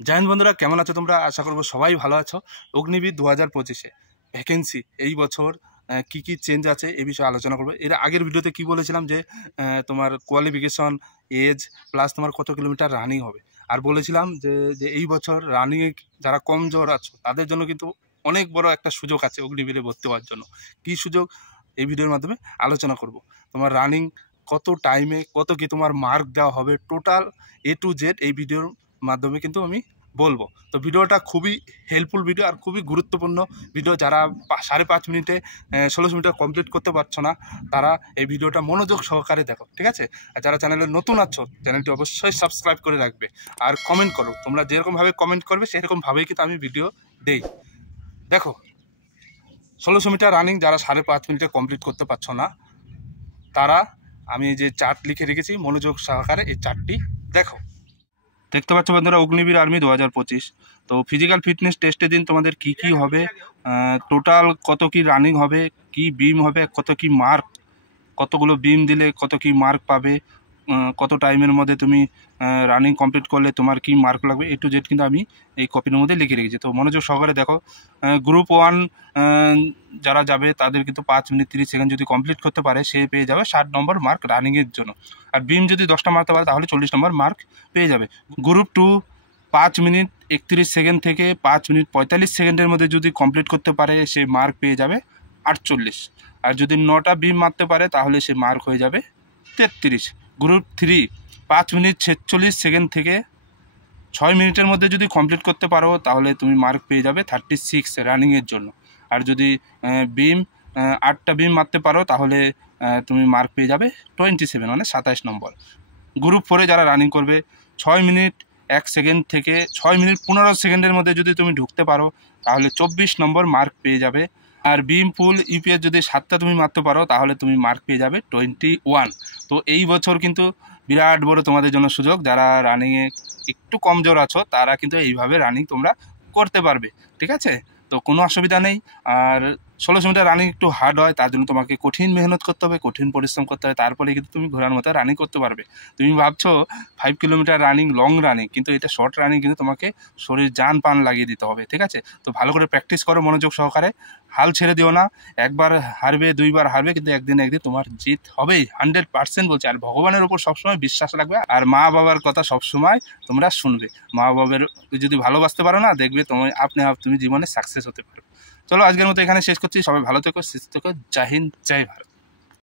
জয় হিন্দ বন্ধুরা, কেমন আছো তোমরা? আশা করবো সবাই ভালো আছো। অগ্নিবীর 2025-এ ভ্যাকেন্সি এই বছর কি কি চেঞ্জ আছে এই বিষয়ে আলোচনা করবো। এর আগের ভিডিওতে কি বলেছিলাম যে তোমার কোয়ালিফিকেশন, এজ প্লাস তোমার কত কিলোমিটার রানিং হবে। আর বলেছিলাম যে যে এই বছর রানিংয়ে যারা কমজোর আছো তাদের জন্য কিন্তু অনেক বড় একটা সুযোগ আছে অগ্নিবীরে ভর্তি হওয়ার জন্য। কি সুযোগ এই ভিডিওর মাধ্যমে আলোচনা করব। তোমার রানিং কত টাইমে কত কি তোমার মার্ক দেওয়া হবে, টোটাল A to Z এই ভিডিওর মাধ্যমে কিন্তু আমি বলবো। তো ভিডিওটা খুবই হেল্পফুল ভিডিও আর খুবই গুরুত্বপূর্ণ ভিডিও। যারা 5.5 মিনিটে 1600 মিটার কমপ্লিট করতে পারছো না তারা এই ভিডিওটা মনোযোগ সহকারে দেখো, ঠিক আছে? আর যারা চ্যানেলে নতুন আছো চ্যানেলটি অবশ্যই সাবস্ক্রাইব করে রাখবে আর কমেন্ট করো। তোমরা যেরকমভাবে কমেন্ট করবে সেরকমভাবেই কিন্তু আমি ভিডিও দেই। দেখো, 1600 মিটার রানিং যারা 5.5 মিনিটে কমপ্লিট করতে পারছো না তারা আমি এই যে চার্ট লিখে রেখেছি, মনোযোগ সহকারে এই চার্টটি দেখো। দেখতে পাচ্ছ বন্ধুরা, অগ্নিবীর আর্মি 2025। তো ফিজিক্যাল ফিটনেস টেস্টের দিন তোমাদের কি কি হবে, টোটাল কত কি রানিং হবে, কি বিম হবে, কত কি মার্ক, কতগুলো বিম দিলে কত কি মার্ক পাবে, কত টাইমের মধ্যে তুমি রানিং কমপ্লিট করলে তোমার কি মার্ক লাগবে, A to Z কিন্তু আমি এই কপির মধ্যে লিখে রেখেছি। তো মনোযোগ সহকারে দেখো। গ্রুপ 1 যারা যাবে তাদের কিন্তু 5 মিনিট 30 সেকেন্ড যদি কমপ্লিট করতে পারে সে পেয়ে যাবে 60 নম্বর মার্ক রানিংয়ের জন্য। আর বিম যদি 10টা মারতে পারে তাহলে 40 নম্বর মার্ক পেয়ে যাবে। গ্রুপ 2 5 মিনিট 31 সেকেন্ড থেকে 5 মিনিট 45 সেকেন্ডের মধ্যে যদি কমপ্লিট করতে পারে সে মার্ক পেয়ে যাবে 48। আর যদি 9টা বিম মারতে পারে তাহলে সে মার্ক হয়ে যাবে 33। গ্রুপ 3 5 মিনিট 46 সেকেন্ড থেকে 6 মিনিটের মধ্যে যদি কমপ্লিট করতে পারো তাহলে তুমি মার্ক পেয়ে যাবে 36 রানিংয়ের জন্য। আর যদি বিম 8টা বিম মারতে পারো তাহলে তুমি মার্ক পেয়ে যাবে 27 মানে 27 নম্বর। গ্রুপ 4-এ যারা রানিং করবে 6 মিনিট 1 সেকেন্ড থেকে 6 মিনিট 15 সেকেন্ডের মধ্যে যদি তুমি ঢুকতে পারো তাহলে 24 নম্বর মার্ক পেয়ে যাবে। আর বিম পুল ইপিএস যদি 7টা তুমি মারতে পারো তাহলে তুমি মার্ক পেয়ে যাবে 21। তো এই বছর কিন্তু বিরাট বড় তোমাদের জন্য সুযোগ। যারা রানিংয়ে একটু কমজোর আছো তারা কিন্তু এইভাবে রানিং তোমরা করতে পারবে, ঠিক আছে? তো কোনো অসুবিধা নেই। আর 1600 মিটার রানিং একটু হার্ড হয়, তার জন্য তোমাকে কঠিন মেহনত করতে হবে, কঠিন পরিশ্রম করতে হবে, তারপরে কিন্তু তুমি ঘোড়ার মতো রানিং করতে পারবে। তুমি ভাবছো 5 কিলোমিটার রানিং লং রানিং, কিন্তু এটা শর্ট রানিং, কিন্তু তোমাকে শরীর জান পান লাগিয়ে দিতে হবে, ঠিক আছে? তো ভালো করে প্র্যাকটিস করো মনোযোগ সহকারে, হাল ছেড়ে দিও না। একবার হারবে, দুইবার হারবে, কিন্তু একদিন একদিন তোমার জিত হবেই, 100% বলছি। আর ভগবানের উপর সবসময় বিশ্বাস রাখবে, আর মা বাবার কথা সবসময় তোমরা শুনবে। মা বাবার যদি ভালোবাসতে পারো না, দেখবে তুমি জীবনে সাকসেস হতে পারো। চলো আজকের মতো এখানে শেষ করছি। সবাই ভালো থেকো, সুস্থ থেকো। জয় হিন্দ, জয় ভারত।